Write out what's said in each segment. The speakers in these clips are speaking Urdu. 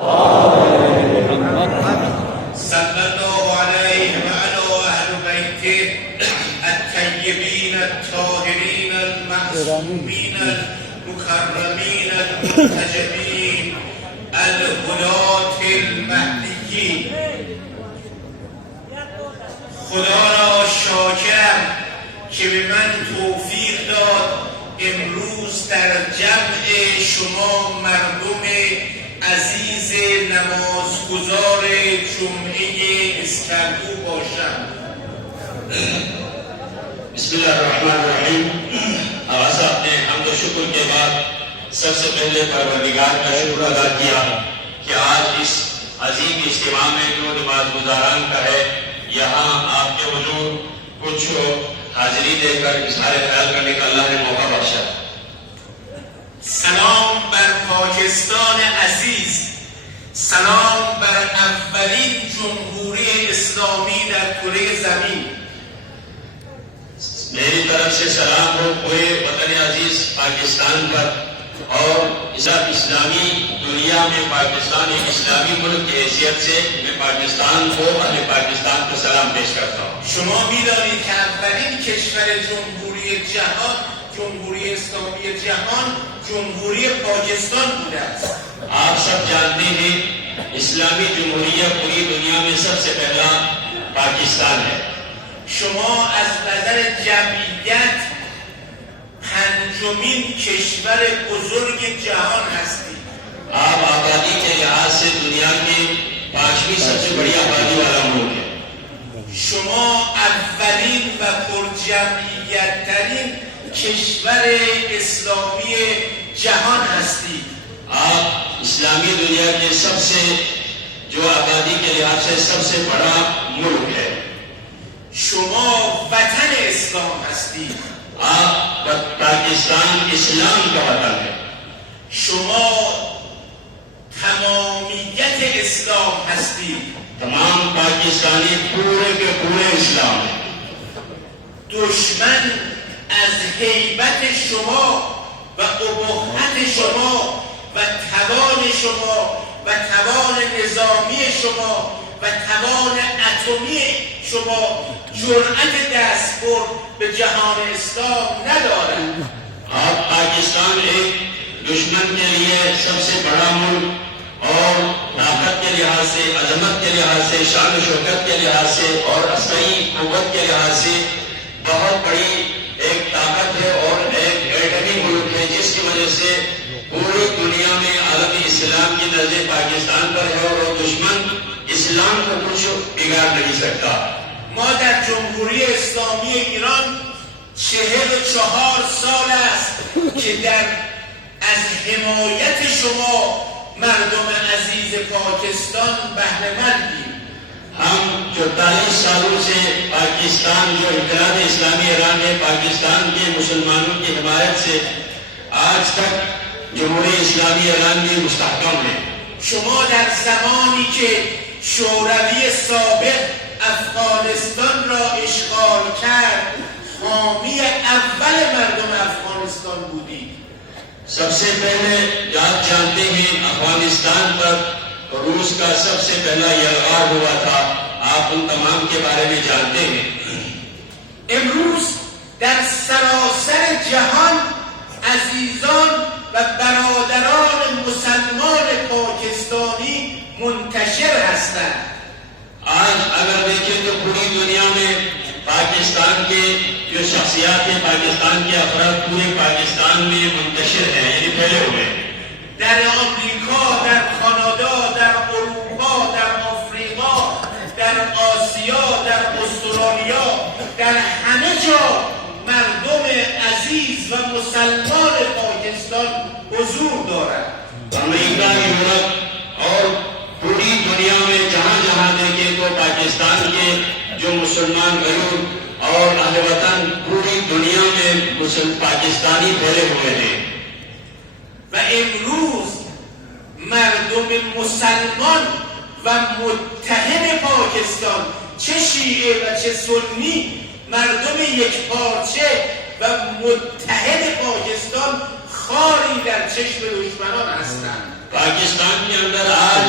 صلى الله عليه وعلى أهل بيته الطيبين الطاهرين المعصومين المكرمين المنتجبين الهداة المهدیین. خدا را شاکرم که به من توفیق داد امروز در جمع شما مردم عزیز نمازگزار جمعه اسکندو باشم. بسم الله الرحمن الرحیم. آغاز اپنے حمد و شکر کے بعد سب سے پہلے پروردگار کا شکر ادا کیا کہ آج اس عظیم اجتماع میں جو نماز گزاران کا ہے یہاں آپ کے حضور کچھ حاضری دے کر اظہار خیال کرنے کا اللہ نے موقع بخشا. سلام بر پاکستان عزیز، سلام بر اولین جمهوری اسلامی در کره زمین. میری طرف سے سلام ہو پورے وطن عزیز پاکستان پر اور اسلامی دنیا میں پاکستان ایک اسلامی ملک کی حیثیت سے میں پاکستان کو اہل پاکستان کو سلام پیش کرتا ہوں. شما می‌دانید که اولین کشور جمهوری جهان، جمهوری اسلامی جهان، جمهوری پاکستان بوده است. آپ سب جانتے ہیں اسلامی جمہوریہ پوری دنیا میں سب سے پہلا پاکستان ہے. شما از نظر جمعیت پنجمین کشور بزرگ جهان هستید. آپ آبادی کے لحاظ سے دنیا کی پانچویں سب سے بڑی آبادی والا ملک ہے. شما اولین و پرجمعیت ترین کشور اسلامی جهان هستید. آپ اسلامی دنیا کے سب سے جو آبادی کے لحاظ سے سب سے بڑا ملک ہے. شما وطن اسلام هستید. آپ پاکستان اسلام کا وطن ہے. شما تمامیت اسلام هستید. تمام پاکستانی پورے کے پورے اسلام ہیں. دشمن از هیبت شما و ابهت شما و توان شما و توان نظامی شما و توان اتمی شما جرأت دستبرد به جهان اسلام ندارد. آپ پاکستان ایک دشمن کے لیے سب سے بڑا ملک اور طاقت کے لحاظ سے، عظمت کے لحاظ سے، شان و شوکت کے لحاظ سے اور عسکری قوت کے لحاظ سے بہت بڑی ایک طاقت ہے اور ایک ایٹمی ملک ہے، جس کی وجہ سے پوری دنیا میں عالمی اسلام کی نظر پاکستان پر ہے اور دشمن اسلام کو کچھ بگاڑ نہیں سکتا. ما در جمهوری اسلامی ایران 44 سال است که از حمایت شما مردم عزیز پاکستان بهره مندیم. ہم 44 سالوں سے پاکستان جو انقلاب اسلامی ایران ہے پاکستان کے مسلمانوں کی حمایت سے آج تک جمہوری اسلامی ایران میں مستحکم ہے. شما در زمانی که شوروی سابق افغانستان را اشغال کرد حامی اول مردم افغانستان بودید. سب سے پہلے آپ جانتے ہیں افغانستان پر روس کا سب سے پہلا یلغار ہوا تھا. آپ ان تمام کے بارے میں جانتے ہیں. امروز در سراسر جهان عزیزان و برادران مسلمان پاکستانی منتشر هستند. آج اگر دیکھیں تو پوری دنیا میں پاکستان کے جو شخصیات ہیں، پاکستان کے افراد پورے پاکستان میں منتشر ہیں، یعنی پھیلے ہوئے ہیں. در آمریکا، در کانادا، در اروپا، در آفریقا، در آسیا، در استرالیا، در همه جا مردم عزیز و مسلمان پاکستان حضور دارند. امریکہ، یورپ اور پوری دنیا میں جہاں جہاں دیکھیں تو پاکستان کے جو مسلمان غیور اور اہل وطن پوری دنیا میں پاکستانی پھیلے ہوئے ہیں. و امروز مردم مسلمان و متحد پاکستان چه شیعه و چه سنی مردم یک پارچه و متحد پاکستان خاری در چشم دشمنان هستند. پاکستان کے اندر آج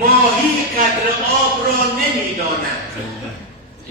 ماهی قدر آب را نمی‌داند.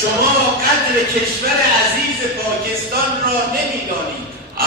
شما قدر کشور عزیز پاکستان را نمی‌دانید.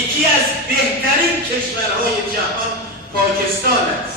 یکی از بهترین کشورهای جهان پاکستان است.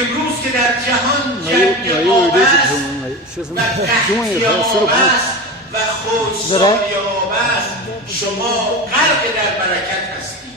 امروز که در جهان جنگ آب است و قحطی آب است و خشکسالی آب است، شما غرق در برکت هستید.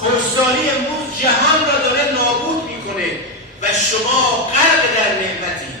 خشکسالی امروز جهان را داره نابود میکنه و شما غرق در نعمتید.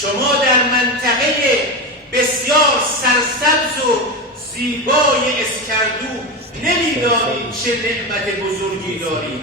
شما در منطقه بسیار سرسبز و زیبای اسکردو نمیدانید چه نعمت بزرگی دارید.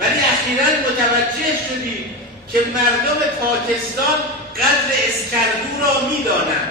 ولی اخیراً متوجه شدید که مردم پاکستان قدر اسکردو را میدانند.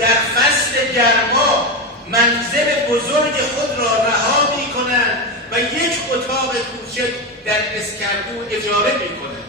در فصل گرما منزل بزرگ خود را رها می‌کنند و یک اتاق کوچک در اسکردو اجاره می‌کنند.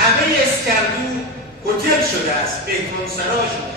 همه اسکردو هتل شده است، مهمانسرا شده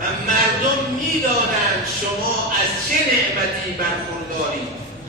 و مردم می‌دانند شما از چه نعمتی برخوردارید.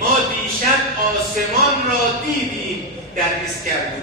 ما دیشب آسمان را دیدیم در اسکردو.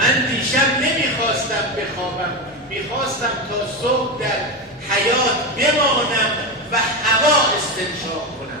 من دیشب نمیخواستم بخوابم، میخواستم تا صبح در حیات بمانم و هوا استنشاق کنم.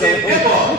زنده باد.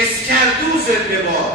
اسکردو زنده باد.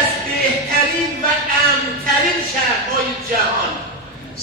از بهترین و امن‌ترین شهرهای جهان.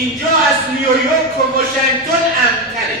اینجا از نیویورک و واشنگتن امن‌تره.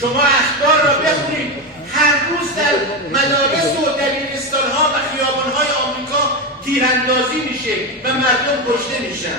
شما اخبار را بخونید، هر روز در مدارس و دبیرستان‌ها و خیابان‌های آمریکا تیراندازی میشه و مردم کشته میشن.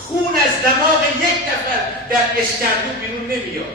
خون از دماغ یک نفر در اسکردو بیرون نمیاد.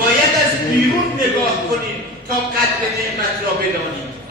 باید از بیرون نگاه کنید تا قدر نعمت را بدانید.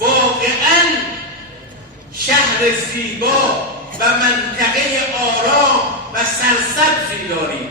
واقعا شهر زیبا و منطقه آرام و سرسبزی دارید.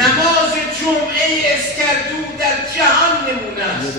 نماز جمعه اسکردو در جهان نمونه است.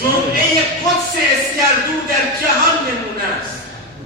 جمعه قدس اسکردو در جهان نمونه است.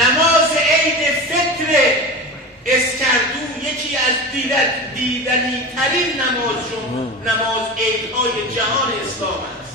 نماز عید فطر اسکردو یکی از دیدنی ترین نماز عیدهای جهان اسلام است.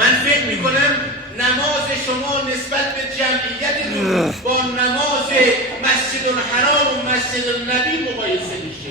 من فکر میکنم نماز شما نسبت به جمعیتتون با نماز مسجد الحرام و مسجد النبی مقایسه میشه.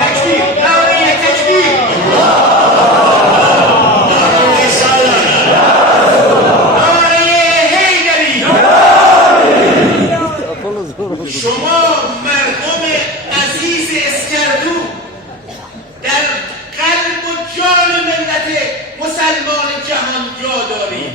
تکبیر، نعره تکبیر. شما مردم عزیز اسکردو در قلب و جان ملت مسلمان جهان جا دارید.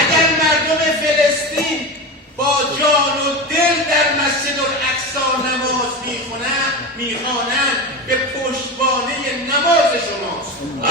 اگر مردم فلسطین با جان و دل در مسجد الاقصی نماز میخوانند به پشتوانه نماز شماست.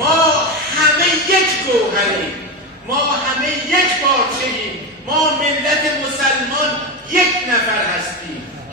ما همه یک گوهریم، ما همه یک پارچه‌ایم، ما ملت مسلمان یک نفر هستیم.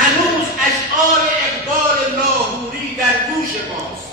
هنوز اشعار اقبال لاهوری در گوش ماست.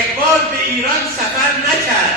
اقبال به ایران سفر نکرد،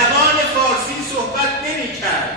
زبان فارسی صحبت نمی‌کرد،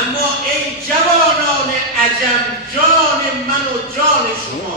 اما ای جوانان عجم جان من و جان شما،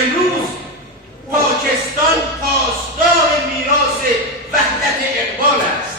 امروز پاکستان پاسدار میراث وحدت اقبال است.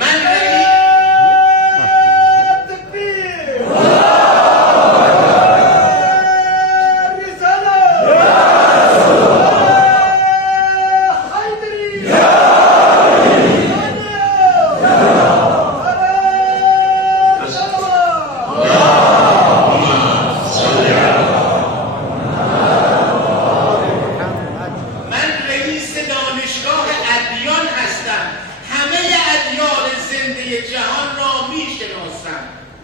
من رئیس دانشگاه ادیان هستم، همه ادیان زنده جهان را میشناسم.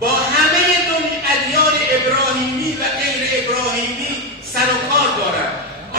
با همه ادیان ابراهیمی و غیر ابراهیمی سر و کار دارم.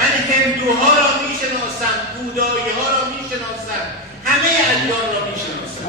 من هندوها را میشناسم، بودایی ها را میشناسم، همه ادیان را میشناسم.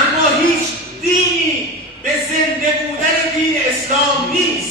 اما هیچ دینی به زنده بودن دین اسلام نیست.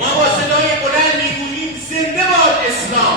ما با صدای بلند میگوییم زنده باد اسلام.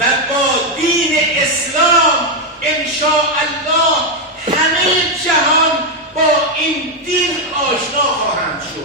و با دین اسلام انشاءالله همه جهان با این دین آشنا خواهند شد.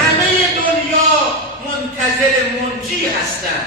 همه دنیا منتظر منجی هستند.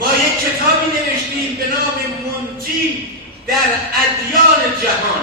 ما یک کتابی نوشتیم به نام منجی در ادیان جهان.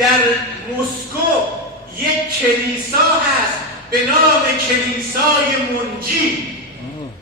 در مسکو یک کلیسا هست به نام کلیسای منجی.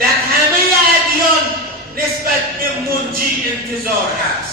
در همه ادیان نسبت به منجی انتظار هست.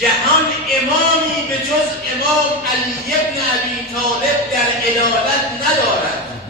جهان امامی به جز امام علی ابن ابی طالب در عدالت ندارد.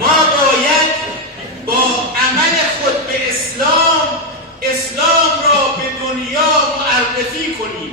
ما باید با عمل خود به اسلام را به دنیا معرفی کنیم.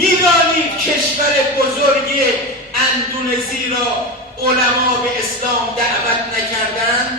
می‌دانید کشور بزرگ اندونزی را علما به اسلام دعوت نکردند؟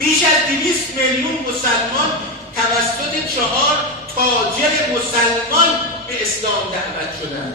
بیش از 200 میلیون مسلمان توسط 4 تاجر مسلمان به اسلام دعوت شدند.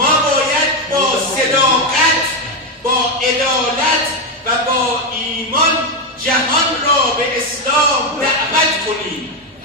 ما باید با صداقت، با عدالت و با ایمان جهان را به اسلام دعوت کنیم.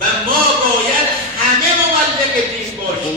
و ما باید همه مبلغ دین باشیم.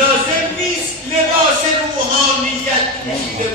لازم نیست لباس روحانیت پوشیده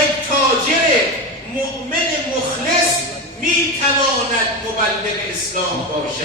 یک تاجر مؤمن مخلص میتواند مبلغ اسلام باشد.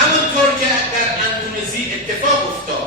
همونطور که در اندونزی اتفاق افتاد.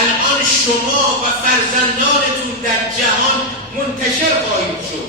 الان شما و فرزندانتون در جهان منتشر خواهید شد.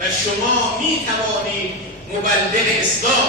و شما میتوانید مبلغ اسلام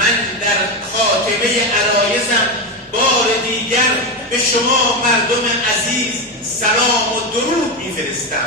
من در خاتمه عرایزم بار دیگر به شما مردم عزیز سلام و درود میفرستم.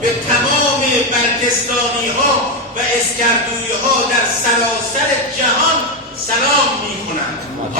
به تمام بلتستانی ها و اسکردوی ها در سراسر جهان سلام میکنم.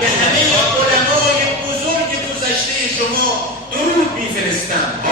به همه علمای بزرگ گذشته شما درود میفرستم.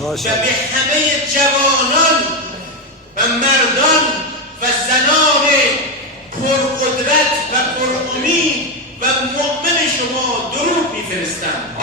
و به همه جوانان و مردان و زنان پرقدرت و پرامید و مؤمن شما درود میفرستم.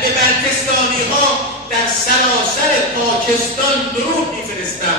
به بلتستانی ها در سراسر پاکستان درود میفرستم.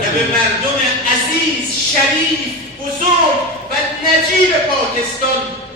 و به مردم عزیز، شریف، بزرگ و نجیب پاکستان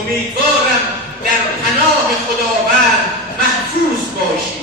امیدوارم در پناه خداوند محفوظ باشید.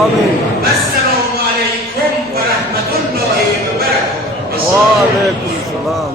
آمین. السلام علیکم و رحمت الله و برکاته. وعلیکم السلام.